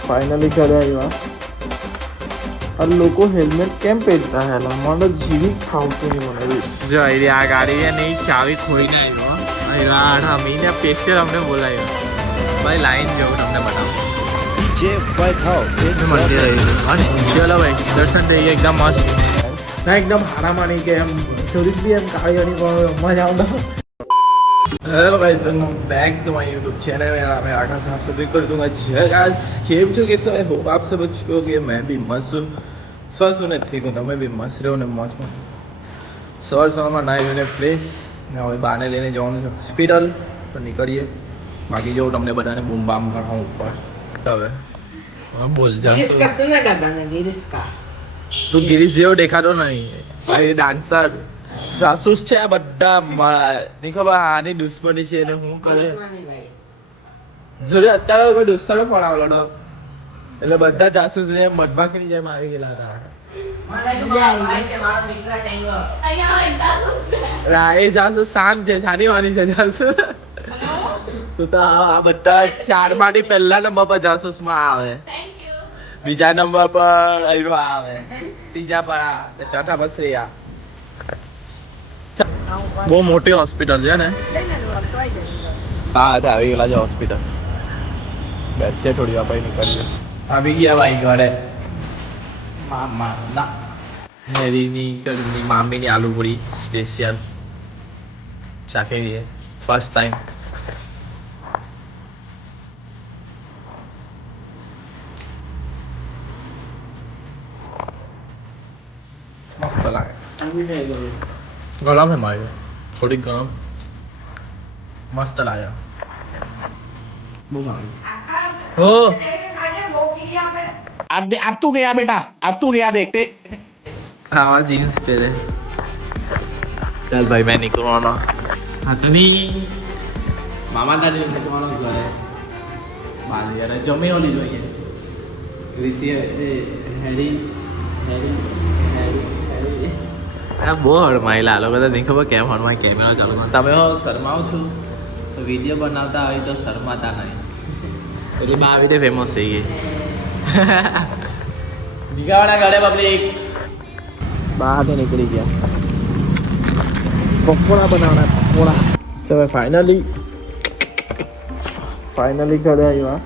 Finally घरे આવ્યા આ લોકો હેલ્મેટ કેમ પહેરતા હેલા મને જીવી ખાવતું નહીં મને જો આ ગાડી એ નહીં ચાવી ખોઈને આવ્યો યાર હમીને સ્પેશિયલ અમને બોલાવ્યો ભાઈ લાઈન જો તમને બતાવું જે ભાઈ ખાઓ મંદિર આવી ચલો ભાઈ દર્શન થઈ ગયા એકદમ મસ્ત ના એકદમ હારામાની કે એમ થોડીક બી એમ કાળીઓની પણ મજા આવતા hello guys welcome back to my YouTube channel में मैं आकाश आप सभी कर दूंगा जय गाइस केम छो कैसे आई होप आप सब अच्छे होंगे मैं भी मस्त हूँ स्वस्थ होने ठीक हूँ તમે બી મસ્ત રહો ને મોજમાં સવારમાં નાઈ પ્લેસ ને હવે બાને લઈને જવાનું છે હોસ્પિટલ તો નીકળીએ બાકી જો તમને બધાને બૂમ બામ કરાવું ઉપર હવે બોલ જા તું ગિરીશ જેવો દેખાતો નહીં ભાઈ ડાન્સર જાસૂસ છે આ બધા નહીં ખબર આની દુશ્મની છે એને હું કરે જોડે અત્યારે કોઈ દોસ્તારો પણ આવેલો એટલે બધા જાસૂસ ને મધમાખીની જેમ આવી ગયેલા હતા એ જાસૂસ શાંત છે સાની વાની છે જાસૂસ તો આ બધા 4 માંથી પહેલા નંબર પર જાસૂસ માં આવે બીજા નંબર પર અઈરો આવે ત્રીજા પર ચોથા પર શ્રેયા બહુ મોટી હોસ્પિટલ છે ને હા આવી ગયેલા છે હોસ્પિટલ બેસીએ થોડી વાર પછી નીકળીએ આવી ગયા ભાઈ ઘરે મામા ના હેરીની ઘરની મામીની આલુ પૂરી સ્પેશિયલ ચાખી દઈએ ફર્સ્ટ ટાઈમ મસ્ત લાગે गरम है हमारे थोड़ी गरम मस्त लाया ओ अब तू गया बेटा अब तू गया देखते हाँ जीन्स पहले चल भाई मैं निकलवाना नहीं मामा दादी निकलवाना घरे मान लिया जमे वाली જોઈએ રીતિ હેરી હેરી હેરી બહુ હળમાયેલા આ લોકો તો નહીં ખબર કેમ હળમાય કેમેરા ચાલુ તમે શરમાવ છો તો વિડીયો બનાવતા હોય તો શરમાતા નહીં એટલે બા આવીને ફેમસ થઈ ગઈ દીગાવાળા ગાડે પબ્લિક બહાર નીકળી ગયા પકોડા બનાવવાના પકોડા ચાલો ફાઇનલી ઘરે આવ્યા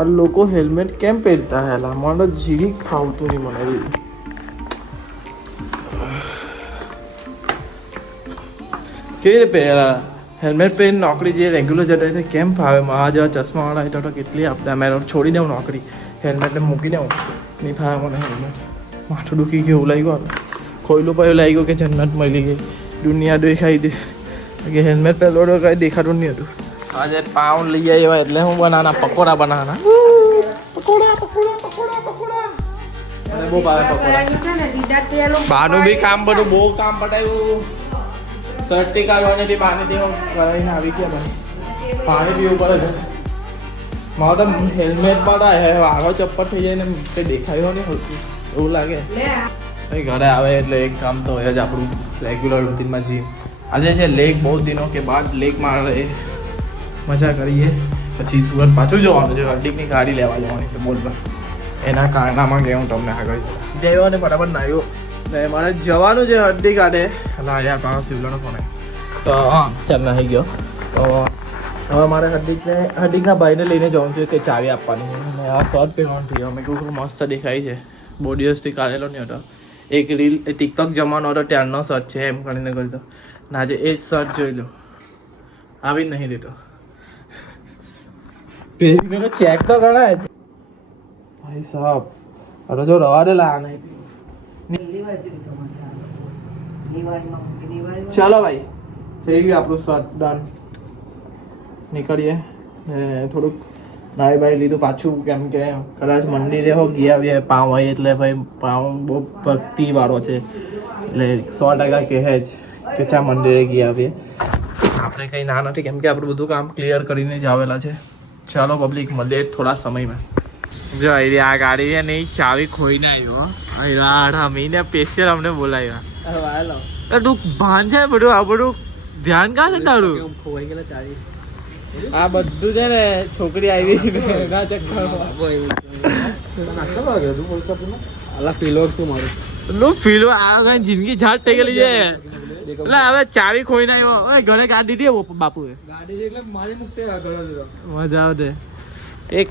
આ લોકો હેલ્મેટ કેમ પહેરતા હેલા મને જીવી ખાવતું નહીં મને કેવી રીતે પહેરેલા હેલ્મેટ પહેરીને નોકરી જે રેગ્યુલર જતા હોય કેમ ફાવે મારા જેવા ચશ્માવાળા હોય તો કેટલી આપણે મેં છોડી દઉં નોકરી હેલ્મેટને મૂકી દઉં નહીં ફાવે મને હેલ્મેટ માથું દુખી ગયું એવું લાગ્યું ખોયલું પણ એવું લાગ્યું કે જન્નત મળી ગઈ દુનિયા દેખાઈ દે કે હેલ્મેટ પહેલો તો કંઈ દેખાતું નહીં હતું આજે પાઉન્ડ લઈ આવ્યા એટલે હું બનાવવાના પકોડા બનાવવાના બહુ ભાવે પકોડા બહારનું બી કામ બધું બહુ કામ પટાયું સર્ટી કાઢવાની પાણી દેવા કરાવીને આવી ગયા ભાઈ પાણી પીવું પડે છે મારો તો હેલ્મેટ પર આગળ ચપ્પર થઈ જાય ને કંઈ દેખાયું નહીં હોતું એવું લાગે ભાઈ ઘરે આવે એટલે એક કામ તો હોય જ આપણું રેગ્યુલર રૂટીનમાં જીમ આજે છે લેગ બહુ દિનો કે બાદ લેગ મારે મજા કરીએ પછી સુરત પાછું જવાનું છે હર્ડિકની ગાડી લેવા જવાની છે બોલ એના કારણામાં ગયા હું તમને આગળ જયો ને બરાબર નાયો ને મારે જવાનું છે હર્દી કાઢે એટલે યાર પાછો સિવલાનો ફોન તો હા ચાલ નાહી ગયો તો હવે મારે હર્દિકના ભાઈને લઈને જવાનું છે કે ચાવી આપવાની છે અને આ શર્ટ પહેરવાનું થયું મેં કહું મસ્ત દેખાય છે બહુ દિવસથી કાઢેલો નહીં હતો એક રીલ ટિકટોક જમવાનો હતો ત્યારનો શર્ટ છે એમ કરીને કરતો ને આજે એ જ શર્ટ જોઈ લો આવી જ નહીં દેતો પહેરીને ચેક તો કરાય છે ભાઈ સાહેબ અરે જો રવા દે લા નહીં ચાલો ભાઈ થઈ ગયું આપણું સ્વાદ ડન નીકળીએ થોડુંક નાઈ બાઈ લીધું પાછું કેમ કે કદાચ મંદિરે હો ગયા આવીએ પાઉં હોય એટલે ભાઈ પાઉં બહુ ભક્તિ વાળો છે એટલે 100% કહે જ કે ચા મંદિરે ગયા આવીએ આપણે કંઈ ના નથી કેમ કે આપણું બધું કામ ક્લિયર કરીને જ આવેલા છે ચાલો પબ્લિક મળીએ થોડા સમયમાં જો આ ગાડી છે નહીં ચાવી ખોઈને આવ્યો મીને સ્પેશિયલ અમને બોલાવ્યા તું ભાન છે બધું આ બધું ધ્યાન કાં છે તારું ખોવાઈ ગયેલા ચાવી આ બધું છે ને છોકરી આવી ના ચક્કરમાં ફીલો આ કઈ જિંદગી ઝાડ થઈ ગયેલી છે એટલે હવે ચાવી ખોઈને આવ્યો ઓય ઘરે ગાડી દીધી બાપુએ ગાડી એટલે મારી મુકતે મજા આવે એક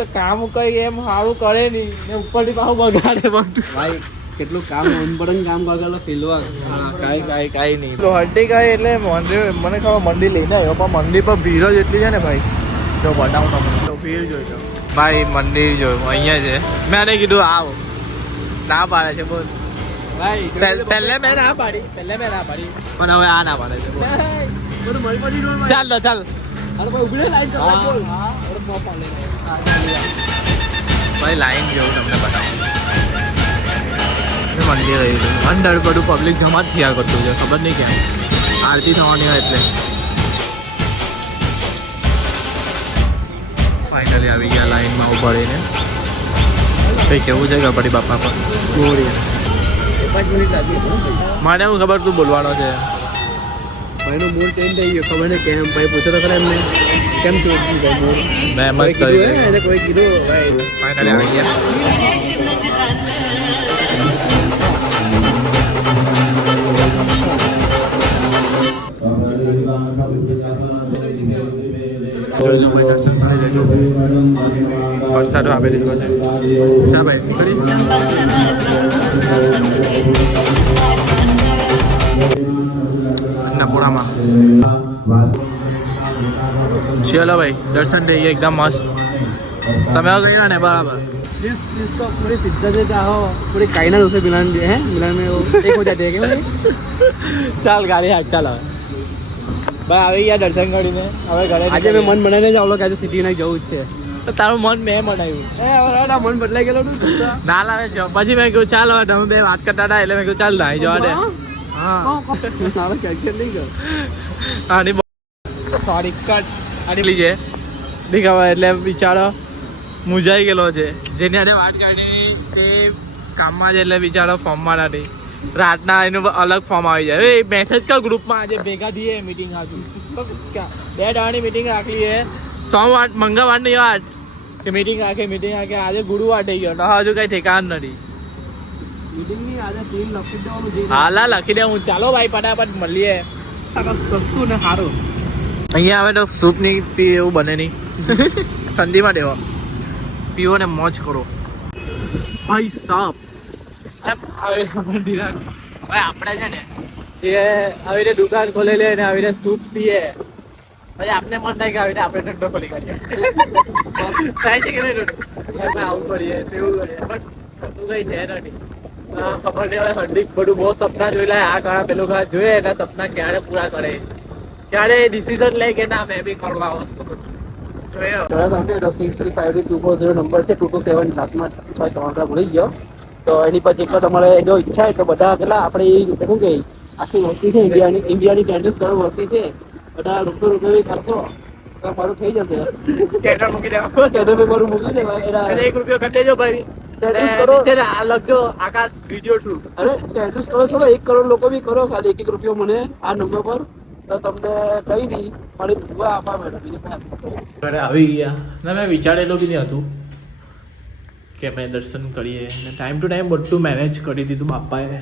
તો કામ કઈ એમ સારું કરે નહીં ને ઉપરથી પાછું બગાડે બધું ભાઈ કેટલું કામ અનપડન કામ કરલો ફીલવા કાઈ નહીં હડ્ડી કાઈ એટલે મંદિર મને ખબર મંદિર લઈને આવ્યો પણ મંદિર પર ભીડ જ એટલી છે ને ભાઈ જો બતાવું તમને તો ભીડ જોઈજો ભાઈ મંદિર જોયું અહીંયા છે મેં એને કીધું આવો ના પાડે છે બોલ ભાઈ પહેલે મેં ના પાડી પણ હવે આ ના પાડે છે ચાલ ચાલ ભાઈ લાઈન જેવું તમને બતાવું મંદિર રહ્યું અંદર બધું પબ્લિક જમા જ થયા કરતું છે ખબર નહીં કેમ આરતી થવાની હોય એટલે ફાઇનલી આવી ગયા લાઈનમાં ઉભા રહીને કઈ કેવું છે ગણપતિ બાપા પર મને એવું ખબર તું બોલવાનો છે ભાઈનો મૂડ ચેન્જ થઈ ગયો ખબર નહીં કેમ ભાઈ પૂછો તો ખરા એમને કેમ છું મેં એમ જ કહ્યું કોઈ કીધું ભાઈ ફાઇનલી આવી ગયા વરસાદ આપેલી છે શા ભાઈ નીકળી નપોડામાં ચલો ભાઈ દર્શન થઈ ગયા એકદમ મસ્ત તમે ગયા ને બરાબર इसको पूरी शिद्दत से चाहो पूरी कायनात उसे मिलान दिए हैं मिलान में वो एक हो जाते हैं क्या ચાલ ગાડી હાથ ચાલ ભાઈ આવી ગયા દર્શન કરીને હવે ઘરે આજે મેં મન બનાવીને જ આવલો કે આજે સિટી નાખ જવું જ છે તો તારું મન મેં બનાવ્યું મન બદલાઈ ગયેલું ના લાવે છે પછી મેં કહ્યું ચાલ હવે તમે બે વાત કરતા હતા એટલે મેં કહ્યું ચાલ નાઈ જવા દે હા આની સોરી કટ આની લીજે દેખાવા એટલે બિચારો મૂંઝાઈ ગયેલો છે જેની આડે વાત કાઢી તે કામમાં જ એટલે બિચારો ફોર્મમાં નથી રાતના એનું અલગ ફોર્મ આવી જાય એ મેસેજ કર ગ્રુપમાં આજે ભેગા થઈએ મીટિંગ આપી 2 દાડાની મીટિંગ રાખી છે સોમવાર મંગળવારની વાત કે મીટિંગ રાખે આજે ગુરુવાર થઈ ગયો હજુ કઈ ઠેકાણ નથી મીટિંગની આજે સીન લખી દેવાનું હાલા લખી દે હું ચાલો ભાઈ ફટાફટ મળીએ સસ્તું ને સારું અહીંયા આવે તો સૂપ ની પી એવું બને નહીં ઠંડીમાં દેવા પીવો ને મોજ કરો ભાઈ સાપ ભાઈ આપણે છે ને એ આવી રીતે દુકાન ખોલે લે ને આવી રીતે સૂપ પીએ પછી આપણે મન થાય કે આવી રીતે આપણે ઠંડો ખોલી કાઢીએ થાય છે કે નહીં આવું કરીએ તેવું કરીએ બટ ઠંડુ કઈ છે નથી ખબર નહીં હવે ઠંડી બધું બહુ સપના જોઈ લે આ કાળા પેલું કાળા જોઈએ એના સપના ક્યારે પૂરા કરે ક્યારે ડિસિઝન લે કે ના મેં બી કરવા વસ્તુ નંબર છે 227 ક્લાસમાં તમારા ભૂલી ગયો તો એની પછી એક તમારે જો ઈચ્છા હોય તો બધા કેટલા આપણે શું કે આખી વસ્તી છે ઇન્ડિયાની 33 કરોડ વસ્તી છે બધા રૂપિયા કરશો તો મારું થઈ જશે સ્કેટર મૂકી દેવા સ્કેટર પે મારું મૂકી દેવા એના 1 રૂપિયો કટે જો ભાઈ 33 કરોડ છે ને આ લખજો આકાશ વિડિયો થ્રુ અરે 33 કરોડ છોડો 1 કરોડ લોકો બી કરો ખાલી 1 રૂપિયો મને આ નંબર પર તો તમને કઈ નહીં મારી ભૂવા આપવા મેડમ ઘરે આવી ગયા ના મેં વિચારેલું બી નહીં હતું કે મેં દર્શન કરીએ ને ટાઈમ ટુ ટાઈમ બધું મેનેજ કરી દીધું બાપાએ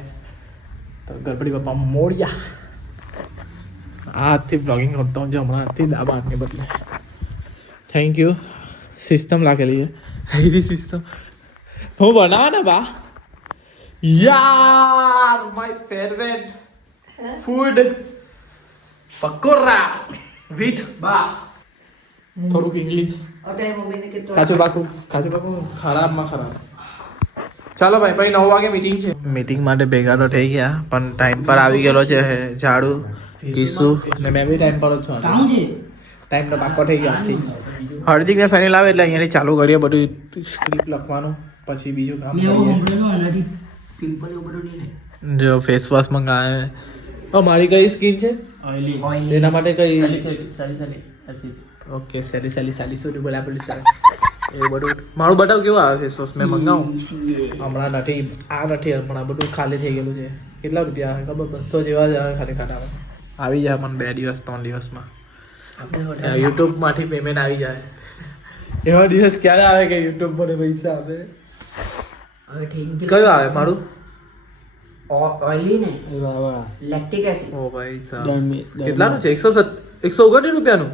તો ગણપતિ બાપા મોડ્યા આ હાથથી બ્લોગિંગ કરતો હું હમણાં હાથથી દાબા હાથને બદલે થેન્ક યુ સિસ્ટમ રાખેલી છે એવી સિસ્ટમ હું બનાવા ને બા યાર my favourite food pakoda with બા થોડુંક ઇંગ્લિશ કાચું પાકું ખરાબમાં ખરાબ ચાલો ભાઈ પછી 9 વાગે મીટિંગ છે મીટિંગ માટે ભેગા તો થઈ ગયા પણ ટાઈમ પર આવી ગયેલો છે ઝાડુ કિસ્સુ ને મેં બી ટાઈમ પર જ છું ટાઈમ તો પાકો થઈ ગયો આજથી હાર્દિક ને ફેનિલ આવે એટલે અહીંયાથી ચાલુ કરીએ બધું સ્ક્રિપ્ટ લખવાનું પછી બીજું કામ કરીએ જો ફેસ વોશ મંગાવે મારી કઈ સ્કીન છે ઓઇલી એના માટે કઈ ઓકે સાલી બોલા પોલીસ એ બધું મારું બતાવ કેવું આવે ફેસ વોશ મેં મંગાવું હમણાં નથી હમણાં બધું ખાલી થઈ ગયેલું છે કેટલા રૂપિયા આવે ખબર 200 જેવા જ આવે ખાલી ખાતા આવી જાય મને 2 દિવસ 3 દિવસમાં યુટ્યુબ માંથી પેમેન્ટ આવી જાય. એવા દિવસ ક્યારે આવે કે યુટ્યુબ મને પૈસા આપે? હવે ઠીક કયું આવે મારું? ઓઇલી ને લેક્ટિક એસિડ ઓ ભાઈ સાહેબ કેટલાનું છે? 129 રૂપિયાનું.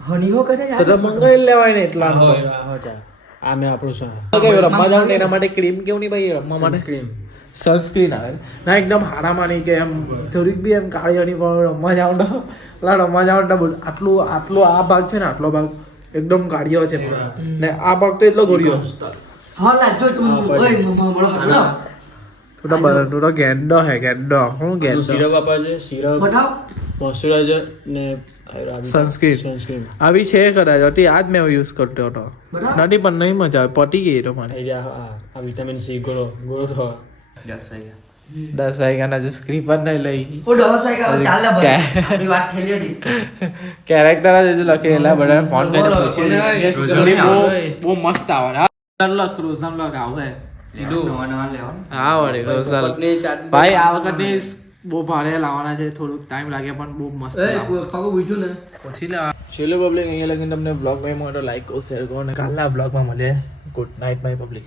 હની હો કરે તો તો મંગાઈ લેવાય ને એટલાનું. આ મેં આપણું શું રમવા જાવ ને એના માટે ક્રીમ કેવું નહીં ભાઈ? રમવા માટે સ્ક્રીન સનસ્ક્રીન આવે ના એકદમ હારામાં નહીં કે એમ થોડીક બી એમ કાળી નહીં પણ રમવા જાવ ને પેલા રમવા જાવ ને આટલો આ ભાગ છે ને આટલો ભાગ એકદમ કાળિયો છે ને આ ભાગ તો એટલો ગોળિયો. હા લાજો તું ઓય મમ્મા થોડો ગેંડો હે ગેંડો. હું ગેંડો સિરપ આપે છે સિરપ બતાવ મોઇશ્ચરાઇઝર ને સનસ્ક્રીન આવી છે કદાચ હતી આજ મેં યુઝ કરતો હતો નથી પણ નહીં મજા આવે પટી ગઈ તો મને. આ વિટામિન સી ગોળો તો 10 વાગ્યાના જે સ્ક્રીપ જ નહીં લઈ ઓ 10 વાગ્યા ચાલે ભાઈ આપણી વાત ઠેલી હતી કેરેક્ટર જ લખેલા બધા ફોન કરીને પૂછી બહુ મસ્ત આવે. લખ રોઝન લખ આવે હા વળી રોઝન ભાઈ આ વખતે બહુ ભારે લાવવાના છે થોડુંક ટાઈમ લાગે પણ બહુ મસ્ત પૂછ્યું ને પછી લે. ચલો પબ્લિક અહીંયા લગીને તમને બ્લોગ ગમ્યો હોય તો લાઈક કરો શેર કરો અને કાલના બ્લોગમાં મળીએ. Good night my public.